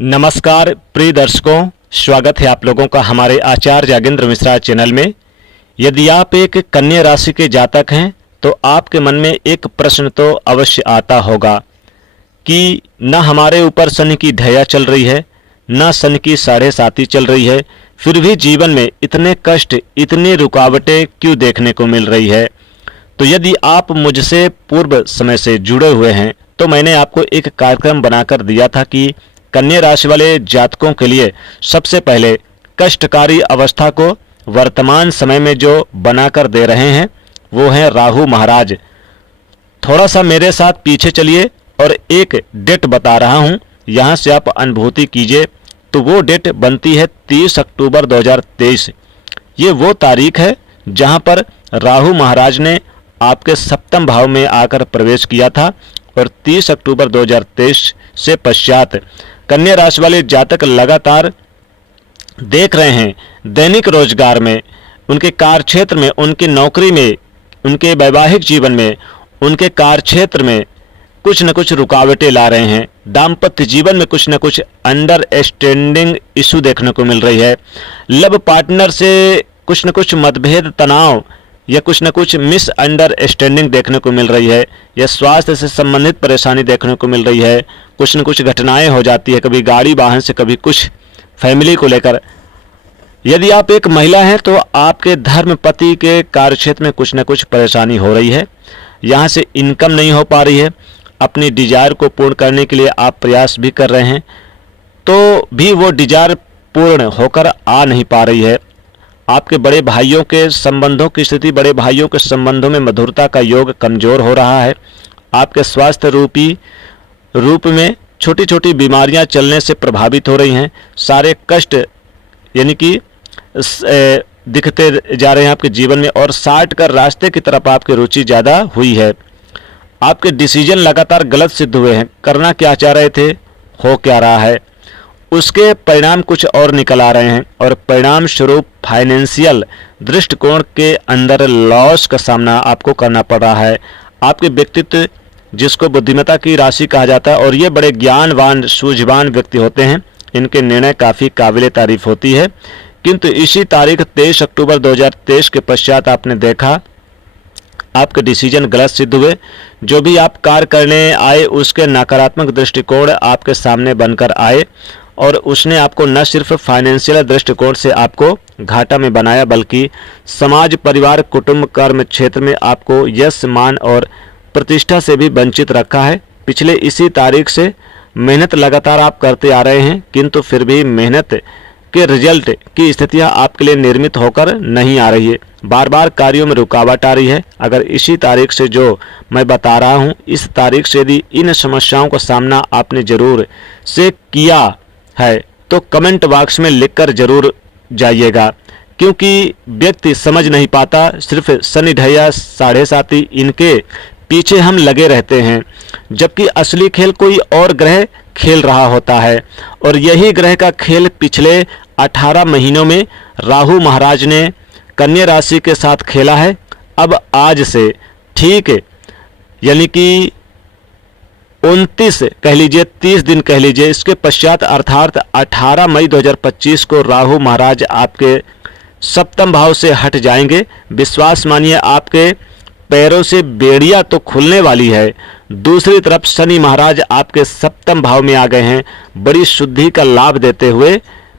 नमस्कार प्रिय दर्शकों, स्वागत है आप लोगों का हमारे आचार्य जागेंद्र मिश्रा चैनल में। यदि आप एक कन्या राशि के जातक हैं तो आपके मन में एक प्रश्न तो अवश्य आता होगा कि न हमारे ऊपर शनि की ढैया चल रही है, न शनि की 7.5 चल रही है, फिर भी जीवन में इतने कष्ट, इतनी रुकावटें क्यों देखने को मिल रही है। तो यदि आप मुझसे पूर्व समय से जुड़े हुए हैं तो मैंने आपको एक कार्यक्रम बनाकर दिया था कि कन्या राशि वाले जातकों के लिए सबसे पहले कष्टकारी अवस्था को वर्तमान समय में जो बनाकर दे रहे हैं वो हैं राहु महाराज। थोड़ा सा मेरे साथ पीछे चलिए और एक डेट बता रहा हूं, यहां से आप अनुभूति कीजिए। तो वो डेट बनती है 30 अक्टूबर 2023। ये वो तारीख है जहां पर राहु महाराज ने आपके सप्तम भाव में आकर प्रवेश किया था और 30 अक्टूबर 2023 से पश्चात कन्या राशि वाले जातक लगातार देख रहे हैं दैनिक रोजगार में, उनके कार्य क्षेत्र में, उनकी नौकरी में, उनके वैवाहिक जीवन में, उनके कार्य क्षेत्र में कुछ न कुछ रुकावटें ला रहे हैं। दाम्पत्य जीवन में कुछ न कुछ अंडरस्टैंडिंग इशू देखने को मिल रही है। लव पार्टनर से कुछ न कुछ मतभेद, तनाव या कुछ न कुछ मिसअंडरस्टैंडिंग देखने को मिल रही है, या स्वास्थ्य से संबंधित परेशानी देखने को मिल रही है। कुछ न कुछ घटनाएं हो जाती है, कभी गाड़ी वाहन से, कभी कुछ फैमिली को लेकर। यदि आप एक महिला हैं तो आपके धर्म पति के कार्यक्षेत्र में कुछ न कुछ परेशानी हो रही है, यहाँ से इनकम नहीं हो पा रही है। अपनी डिजायर को पूर्ण करने के लिए आप प्रयास भी कर रहे हैं तो भी वो डिजायर पूर्ण होकर आ नहीं पा रही है। आपके बड़े भाइयों के संबंधों की स्थिति, बड़े भाइयों के संबंधों में मधुरता का योग कमजोर हो रहा है। आपके स्वास्थ्य रूप में छोटी छोटी बीमारियां चलने से प्रभावित हो रही हैं। सारे कष्ट यानी कि दिखते जा रहे हैं आपके जीवन में, और 60 का रास्ते की तरफ आपकी रुचि ज़्यादा हुई है। आपके डिसीजन लगातार गलत सिद्ध हुए हैं। करना क्या चाह रहे थे, हो क्या रहा है, उसके परिणाम कुछ और निकल आ रहे हैं, और परिणाम स्वरूप फाइनेंशियल दृष्टिकोण के अंदर लॉस का सामना आपको करना पड़ रहा है। आपके व्यक्तित्व, जिसको बुद्धिमत्ता की राशि कहा जाता है, और ये बड़े ज्ञानवान, सूझवान व्यक्ति होते हैं, इनके निर्णय काफ़ी काबिले तारीफ होती है। किंतु इसी तारीख 23 अक्टूबर 2023 के पश्चात आपने देखा आपके डिसीजन गलत सिद्ध हुए। जो भी आप कार्य करने आए उसके नकारात्मक दृष्टिकोण आपके सामने बनकर आए, और उसने आपको न सिर्फ फाइनेंशियल दृष्टिकोण से आपको घाटा में बनाया, बल्कि समाज, परिवार, कुटुंब, कर्म क्षेत्र में आपको यश, मान और प्रतिष्ठा से भी वंचित रखा है। पिछले इसी तारीख से मेहनत लगातार आप करते आ रहे हैं, किंतु फिर भी मेहनत के रिजल्ट की स्थितियां आपके लिए निर्मित होकर नहीं आ रही है। बार बार कार्यों में रुकावट आ रही है। अगर इसी तारीख से जो मैं बता रहा हूं, इस तारीख से यदि इन समस्याओं का सामना आपने जरूर से किया है तो कमेंट बॉक्स में लिखकर जरूर जाइएगा, क्योंकि व्यक्ति समझ नहीं पाता, सिर्फ शनि ढैया 7.5 इनके पीछे हम लगे रहते हैं, जबकि असली खेल कोई और ग्रह खेल रहा होता है। और यही ग्रह का खेल पिछले 18 महीनों में राहु महाराज ने कन्या राशि के साथ खेला है। अब आज से ठीक यानी कि 29 कह लीजिए, 30 दिन कह लीजिए, इसके पश्चात अर्थात 18 मई 2025 को राहु महाराज आपके सप्तम भाव से हट जाएंगे। विश्वास मानिए, आपके पैरों से बेड़ियां तो खुलने वाली है। दूसरी तरफ शनि महाराज आपके सप्तम भाव में आ गए हैं, बड़ी शुद्धि का लाभ देते हुए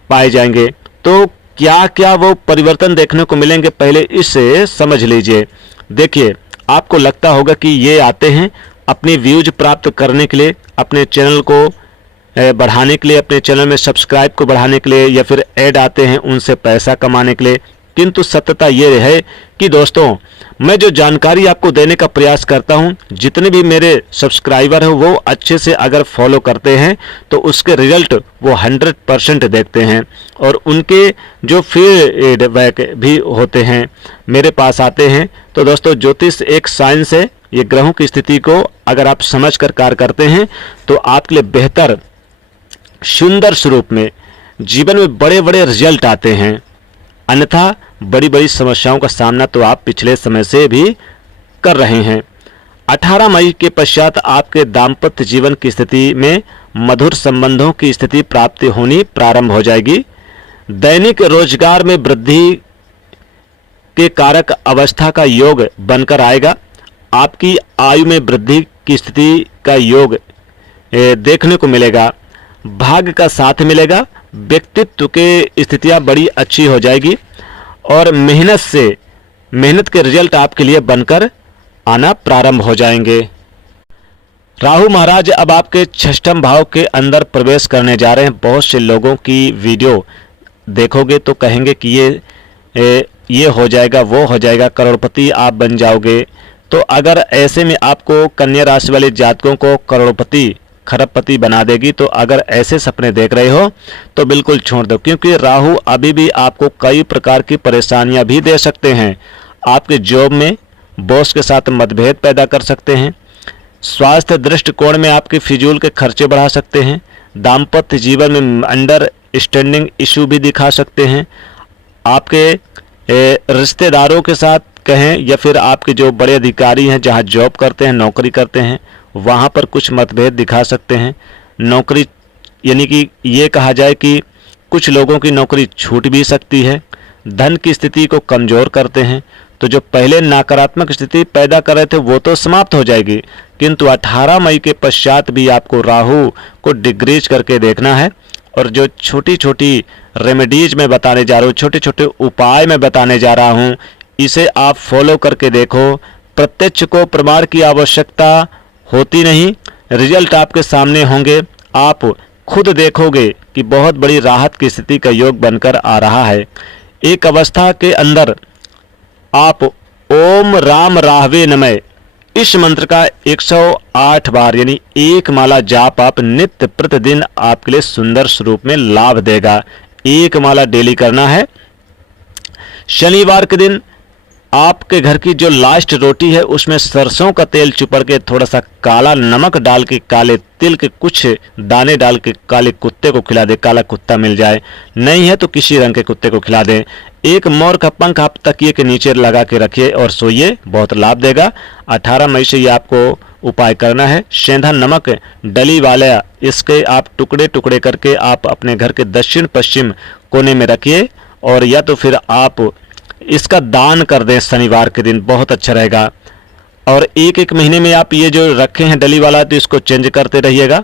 पाए जाएंगे। तो क्या क्या वो परिवर्तन देखने को मिलेंगे, पहले इसे समझ लीजिए। देखिए, आपको लगता होगा कि ये आते हैं अपनी व्यूज प्राप्त करने के लिए, अपने चैनल को बढ़ाने के लिए, अपने चैनल में सब्सक्राइब को बढ़ाने के लिए, या फिर ऐड आते हैं उनसे पैसा कमाने के लिए। किंतु सत्यता ये है कि दोस्तों, मैं जो जानकारी आपको देने का प्रयास करता हूं, जितने भी मेरे सब्सक्राइबर हैं वो अच्छे से अगर फॉलो करते हैं तो उसके रिजल्ट वो 100% देखते हैं, और उनके जो फीडबैक भी होते हैं मेरे पास आते हैं। तो दोस्तों, ज्योतिष एक साइंस है। ये ग्रहों की स्थिति को अगर आप समझकर कार्य करते हैं तो आपके लिए बेहतर, सुंदर स्वरूप में जीवन में बड़े बड़े रिजल्ट आते हैं। अन्यथा बड़ी बड़ी समस्याओं का सामना तो आप पिछले समय से भी कर रहे हैं। 18 मई के पश्चात आपके दाम्पत्य जीवन की स्थिति में मधुर संबंधों की स्थिति प्राप्ति होनी प्रारंभ हो जाएगी। दैनिक रोजगार में वृद्धि के कारक अवस्था का योग बनकर आएगा। आपकी आयु में वृद्धि की स्थिति का योग देखने को मिलेगा। भाग्य का साथ मिलेगा। व्यक्तित्व के स्थितियां बड़ी अच्छी हो जाएगी और मेहनत के रिजल्ट आपके लिए बनकर आना प्रारंभ हो जाएंगे। राहु महाराज अब आपके षष्ठम भाव के अंदर प्रवेश करने जा रहे हैं। बहुत से लोगों की वीडियो देखोगे तो कहेंगे कि ये हो जाएगा, वो हो जाएगा, करोड़पति आप बन जाओगे। तो अगर ऐसे में आपको कन्या राशि वाले जातकों को करोड़पति खरबपति बना देगी, तो अगर ऐसे सपने देख रहे हो तो बिल्कुल छोड़ दो, क्योंकि राहु अभी भी आपको कई प्रकार की परेशानियां भी दे सकते हैं। आपके जॉब में बॉस के साथ मतभेद पैदा कर सकते हैं। स्वास्थ्य दृष्टिकोण में आपके फिजूल के खर्चे बढ़ा सकते हैं। दाम्पत्य जीवन में अंडरस्टैंडिंग इशू भी दिखा सकते हैं। आपके रिश्तेदारों के साथ कहें या फिर आपके जो बड़े अधिकारी हैं, जहां जॉब करते हैं, नौकरी करते हैं, वहां पर कुछ मतभेद दिखा सकते हैं। नौकरी यानी कि ये कहा जाए कि कुछ लोगों की नौकरी छूट भी सकती है। धन की स्थिति को कमज़ोर करते हैं। तो जो पहले नकारात्मक स्थिति पैदा कर रहे थे वो तो समाप्त हो जाएगी, किंतु 18 मई के पश्चात भी आपको राहु को डिग्रेज करके देखना है। और जो छोटी छोटी रेमेडीज मैं बताने जा रहा हूँ, छोटे छोटे उपाय मैं बताने जा रहा हूँ, इसे आप फॉलो करके देखो। प्रत्यक्ष को प्रमाण की आवश्यकता होती नहीं, रिजल्ट आपके सामने होंगे। आप खुद देखोगे कि बहुत बड़ी राहत की स्थिति का योग बनकर आ रहा है। एक अवस्था के अंदर आप ओम राम राहवे नमः इस मंत्र का 108 बार यानी एक माला जाप आप नित्य प्रतिदिन आपके लिए सुंदर स्वरूप में लाभ देगा। एक माला डेली करना है। शनिवार के दिन आपके घर की जो लास्ट रोटी है उसमें सरसों का तेल चुपड़ के थोड़ा सा काला नमक डाल के काले तिल के कुछ दाने डाल के काले कुत्ते को खिला दे। काला कुत्ता मिल जाए, नहीं है तो किसी रंग के कुत्ते को खिला दें। एक मोर का पंख आप तकिए के नीचे लगा के रखिए और सोइए, बहुत लाभ देगा। 18 मई से ये आपको उपाय करना है। सेंधा नमक डली वाला इसके आप टुकड़े टुकड़े करके आप अपने घर के दक्षिण पश्चिम कोने में रखिए और या तो फिर आप इसका दान कर दें शनिवार के दिन, बहुत अच्छा रहेगा। और एक एक महीने में आप ये जो रखे हैं डली वाला तो इसको चेंज करते रहिएगा।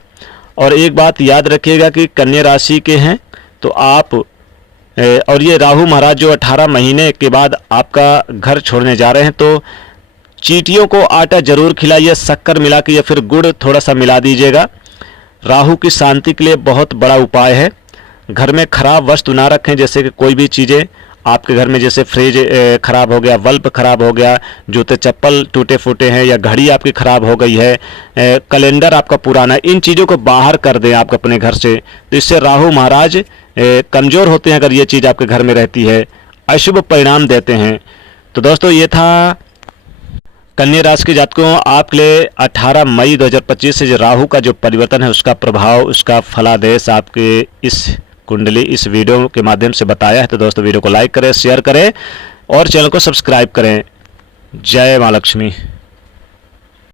और एक बात याद रखिएगा कि कन्या राशि के हैं तो आप और ये राहु महाराज जो 18 महीने के बाद आपका घर छोड़ने जा रहे हैं, तो चींटियों को आटा जरूर खिलाइए, शक्कर मिला के या फिर गुड़ थोड़ा सा मिला दीजिएगा। राहु की शांति के लिए बहुत बड़ा उपाय है। घर में खराब वस्तु ना रखें, जैसे कि कोई भी चीज़ें आपके घर में जैसे फ्रिज खराब हो गया, बल्ब खराब हो गया, जूते चप्पल टूटे फूटे हैं या घड़ी आपकी खराब हो गई है, कैलेंडर आपका पुराना, इन चीज़ों को बाहर कर दें आप अपने घर से। तो इससे राहु महाराज कमज़ोर होते हैं। अगर ये चीज़ आपके घर में रहती है, अशुभ परिणाम देते हैं। तो दोस्तों ये था कन्या राशि के जातकों आपके लिए 18 मई 2025 से जो राहु का जो परिवर्तन है उसका प्रभाव, उसका फलादेश आपके इस कुंडली इस वीडियो के माध्यम से बताया है। तो दोस्तों वीडियो को लाइक करें, शेयर करें और चैनल को सब्सक्राइब करें। जय मां लक्ष्मी।